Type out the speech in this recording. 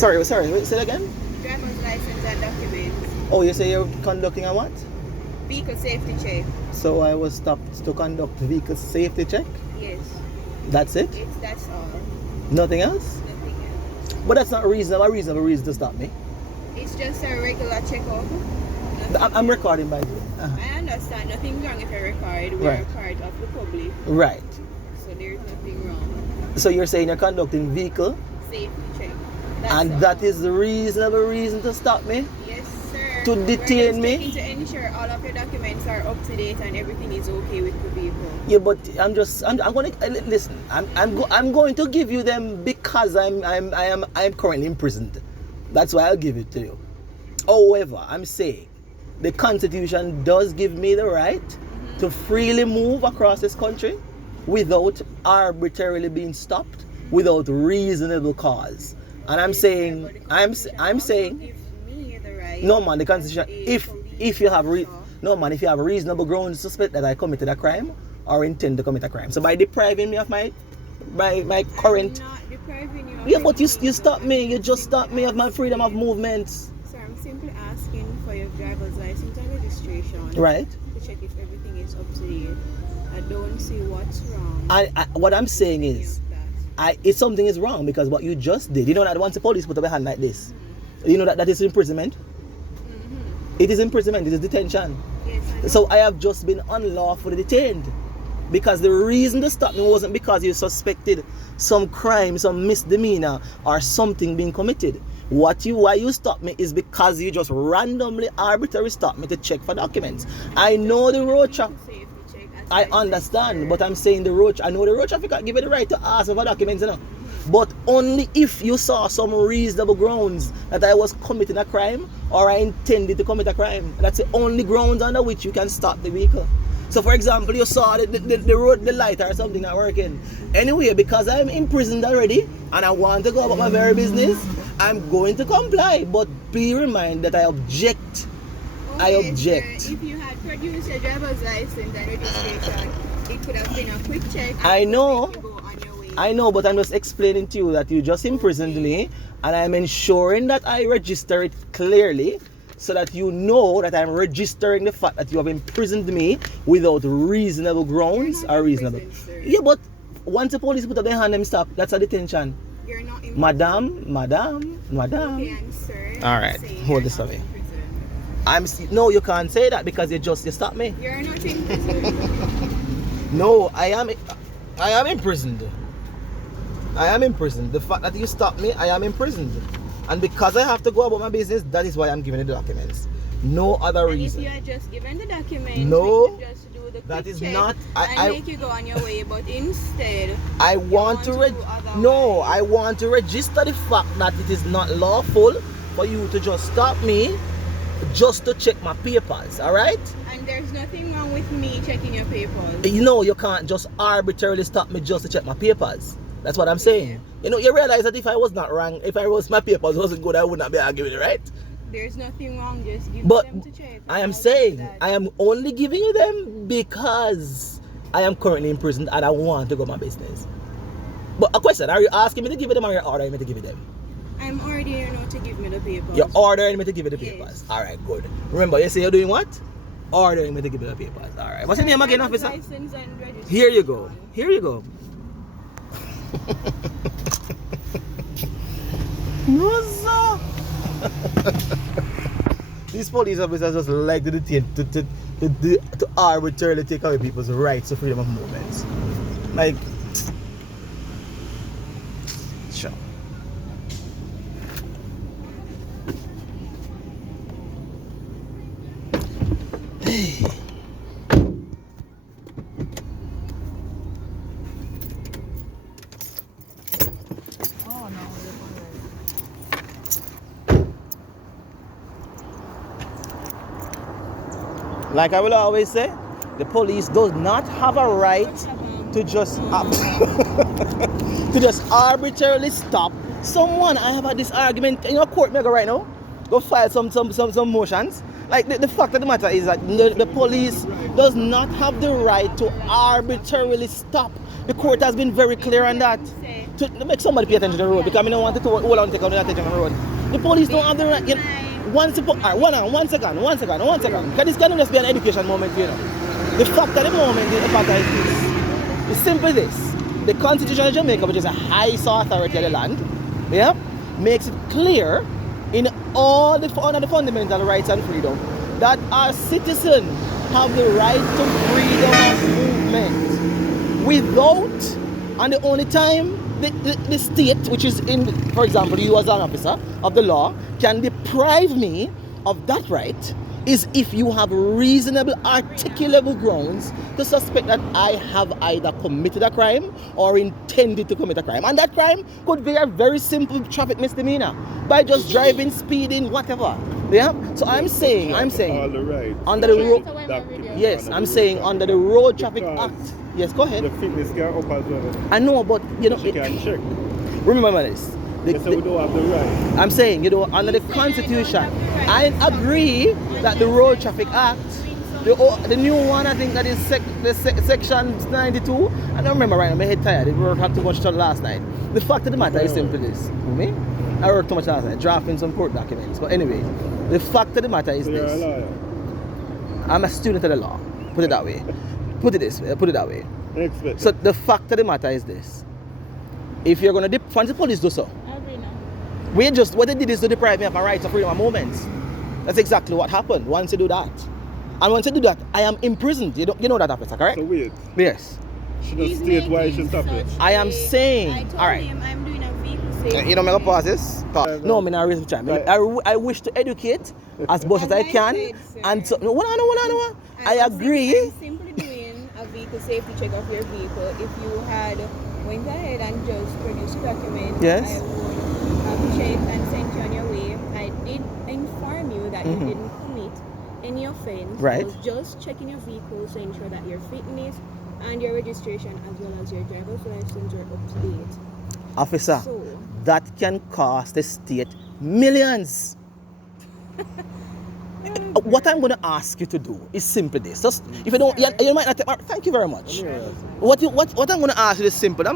Sorry, say it again? Driver's license and documents. Oh, you say you're conducting a what? Vehicle safety check. So I was stopped to conduct vehicle safety check? Yes. That's it? That's all. Nothing else? Nothing else. But that's not a reasonable reason to stop me. It's just a regular checkup. I'm recording, by the way. I understand. Nothing wrong if I record. We're Right. part of the public. Right. So there's nothing wrong. So you're saying you're conducting vehicle? Safety check. And that is the reasonable reason to stop me? Yes, sir. To detain me? We're just checking to ensure all of your documents are up to date and everything is okay with the vehicle. Yeah, but I'm going to listen. I'm going to give you them because I'm currently imprisoned. That's why I'll give it to you. However, I'm saying the Constitution does give me the right to freely move across this country without arbitrarily being stopped, without reasonable cause. And I'm saying, I'm saying, no man, the Constitution, if you have if you have reasonable grounds to suspect that I committed a crime or intend to commit a crime. So by depriving me of my current, I'm not depriving you of yeah, but you anything. stop me. You just stop me of my freedom of movement. Sir, I'm simply asking for your driver's license and registration. Right. To check if everything is up to date. I don't see what's wrong. What I'm saying is, if something is wrong because what you just did, you know that once the police put up a hand like this, you know that is imprisonment. It is imprisonment. It is detention. Yes, so I have just been unlawfully detained because the reason to stop me wasn't because you suspected some crime, some misdemeanor, or something being committed. Why you stopped me is because you just randomly, arbitrarily stopped me to check for documents. I know the road traffic. I understand, but I'm saying I know the road traffic give you the right to ask for documents, you know. But only if you saw some reasonable grounds that I was committing a crime or I intended to commit a crime. That's the only grounds under which you can stop the vehicle. So for example, you saw the road, the light or something not working. Anyway, because I'm imprisoned already and I want to go about my very business, I'm going to comply. But be reminded that I object. Okay, I object. Sir, if you had produced your driver's license and registration, it could have been a quick check. I know. You go on your way. I know, but I'm just explaining to you that you just imprisoned me and I'm ensuring that I register it clearly so that you know that I'm registering the fact that you have imprisoned me without reasonable grounds or reasonable. Yeah, but once the police put up their hand and stop, that's a detention. You're not in Madam. Okay, and sir. All right, hold this for me. No, you can't say that because you stopped me. You're not in prison. No, I am imprisoned. I am imprisoned. The fact that you stopped me, I am imprisoned. And because I have to go about my business, that is why I'm giving you the documents. No other reason. If you had just given the documents, no, we could just do the that quick is check not. and make you go on your way. But instead, I want to I want to register the fact that it is not lawful for you to just stop me just to check my papers. All right? And there's nothing wrong with me checking your papers. You know, you can't just arbitrarily stop me just to check my papers. That's what I'm saying. You know, you realize that if I was not wrong, if my papers wasn't good, I would not be arguing, right? There's nothing wrong, just give them to check. I am saying, I am only giving you them because I am currently imprisoned and I want to go my business. But a question, are you asking me to give you them or are you ordering me to give you them? I'm ordering you to give me the papers. You're ordering me to give you the papers? Yes. Alright, good. Remember, you say you're doing what? Ordering me to give you the papers. Alright. What's your name again, officer? License and registration. Here you go. Here you go. No, sir. These police officers just like to detain, to arbitrarily take away people's rights to freedom of movement. Like, sure. Hey. Like I will always say, the police does not have a right to just to just arbitrarily stop someone. I have had this argument in your court, mega right now. Go file some motions, Like the fact of the matter is that the police does not have the right to arbitrarily stop. The court has been very clear on that. To make somebody pay attention to the road, because I don't want to hold on take out the attention on the road. The police don't have the right. You know, one second. Because this can just be an education moment, you know. The fact of the moment, the fact is this. It's simply this. The Constitution of Jamaica, which is a highest authority of the land, yeah, makes it clear in all the fundamental rights and freedom that our citizens have the right to freedom of movement without, and the only time the state, which is in, for example, you as an officer of the law, can deprive me of that right is if you have reasonable, articulable grounds to suspect that I have either committed a crime or intended to commit a crime. And that crime could be a very simple traffic misdemeanor by just driving, speeding, whatever. Yeah? So I'm saying, all the rights. under the road, yes, I'm saying under the Road Traffic Act. Yes, go ahead. The fitness can up as well. I know, but you know, She can check. remember this. They say we don't have the right. I'm saying, you know, under the Constitution, I agree that the Road Traffic Act, the new one, I think that is section 92. I don't remember right now, my head tired. I worked too much last night. The fact of the matter is simply this. Me? I worked too much last night, drafting some court documents. But anyway, the fact of the matter is So you're a this. lawyer. I'm a student of the law. Put it that way. Put it that way. Expect. So the fact of the matter is this. If you're going to once the police do so, what they did is to deprive me of my rights of freedom of movement. That's exactly what happened once you do that. And once you do that, I am imprisoned. You know that, officer, correct? So wait. Yes. Should not state why you should stop it. I am saying, I told alright. him I'm doing a vehicle safety. You don't make a pauses? No, I'm not raising time. I wish to educate as much as I can. And so, no, I agree. I'm simply doing a vehicle safety check of your vehicle. If you had went ahead and just produced a document, Yes. I would have checked and sent you on your way. I did inform you that you didn't commit any offense. Right. I was just checking your vehicle to ensure that your fitness and your registration as well as your driver's license are up to date. Officer, So, that can cost the state millions. What I'm going to ask you to do is simply this. Just, if you don't, you might not take. Thank you very much. Yeah. What I'm going to ask you is simple.